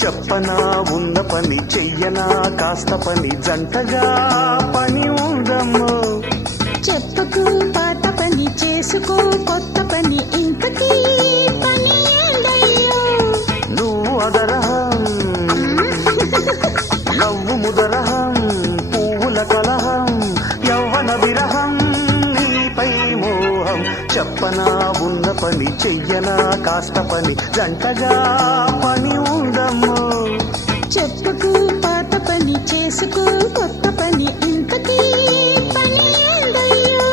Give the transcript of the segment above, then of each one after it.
చెప్పనా ఉన్న పని చెయ్యనా కాస్త పని జంటగా పని ఉందమ్మో. చెప్పకు పాత పని చేసుకో కొత్త పని ఇంతకీ పని ఏందయ్యో. నువ్వు అదరహం నవ్వు ముదరహం పువ్వుల కలహం యవ్వన విరహం నీపై మోహం. చెప్పనా ఉన్న పని చెయ్యనా కాస్త పని జంటగా పని ఉందమ్మో. చెప్పకు పాత పని చేసుకో కొత్త పని ఇంతకీ పని ఏందయ్యో.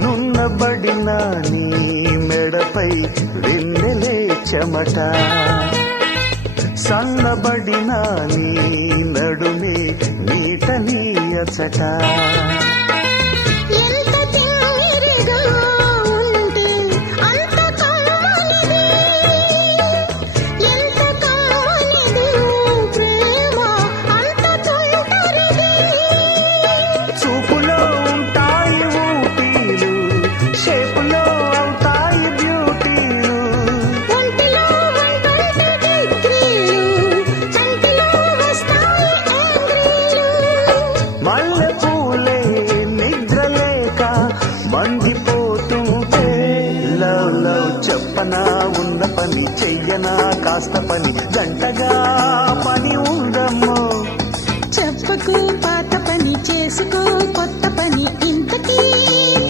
నున్నబడిన నీ మెడపై వెన్నెలే చెమట, సన్నబడిన నీ నడుమే నీటని అచట. ఎంత తిమ్మిరిగా ఉంటే అంత కమ్మనిది, ఎంత కమ్మనిది ప్రేమ అంత తొందరది. చూపులో ఉంటాయి ఊటీలు, షేపులో అవుతాయి బ్యూటీలు. ఒంటిలో వంటుంటే డిగ్రీలు, చంటిలో వస్తాయి యాంగ్రీలు. మల్లె పూలే నిద్రలేక మండిపోతుంటే లవ్ లవ్. చెప్పనా ఉన్న పని చెయ్యనా కాస్త పని జంటగా పని ఉందమ్మో. చెప్పకు పాత పని చేసుకో కొత్త పని ఇంతకీ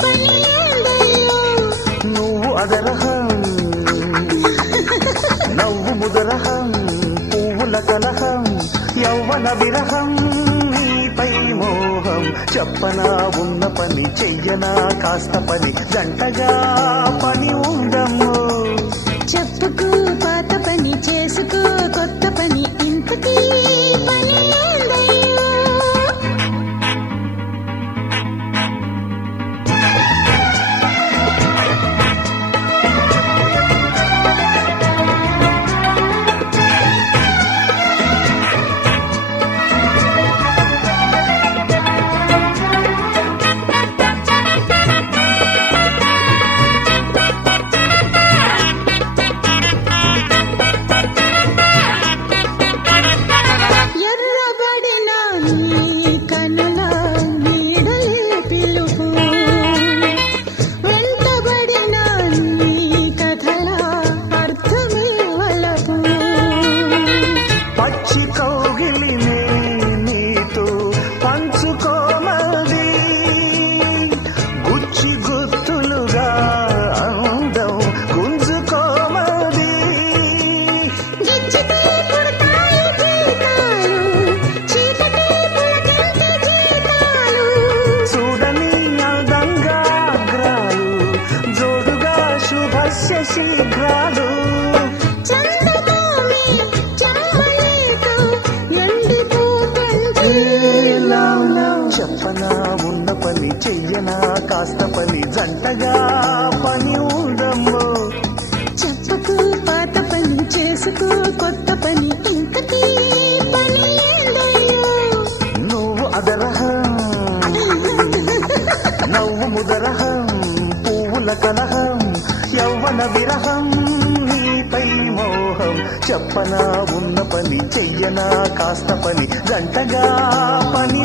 పని ఏందయ్యో. నువ్వు అదరహం నవ్వు ముదరహం పువ్వుల కలహం యవ్వన విరహం నీపై మోహం. చెప్పనా ఉన్న పని చెయ్యనా కాస్త పని జంటగా పని ఉందమ్మో. చెప్పకు పాత పని చేసుకో కొత్త పని ఇంతకీ పని ఏందయ్యో. ఎర్రబడిన నీ కనుల నీడలే పిలుపు, వెంటబడిన నీ కథల అర్థమే వలపు. పచ్చి కౌగిలినే నీతో పంచుకోమది, గుచ్చి గుర్తులుగా అందం గుంజుకోమది. గిచ్చితే పుడతాయి గీతాలు, చీకటే పులకించే జీతాలు. చూడని అందంగా అగ్రాలు జోడుగా శుభస్య శీఘ్రాలు. చందమామి చెమ్మలేక ఎండిపోతుంటే లవ్ లవ్. చెప్పనా ఉన్న పని చెయ్యనా కాస్త పని జంటగా పని ఉందమ్మో. చెప్పకు పాత పని చేసుకో కొత్త పని ఇంతకీ పని ఏందయ్యో. నువ్వు అదరహం నవ్వు ముదరహం పువ్వుల కలహం యవ్వన విరహం నీపై మోహం. చెప్పనా ఉన్న పని చెయ్యనా కాస్త పని జంటగా పని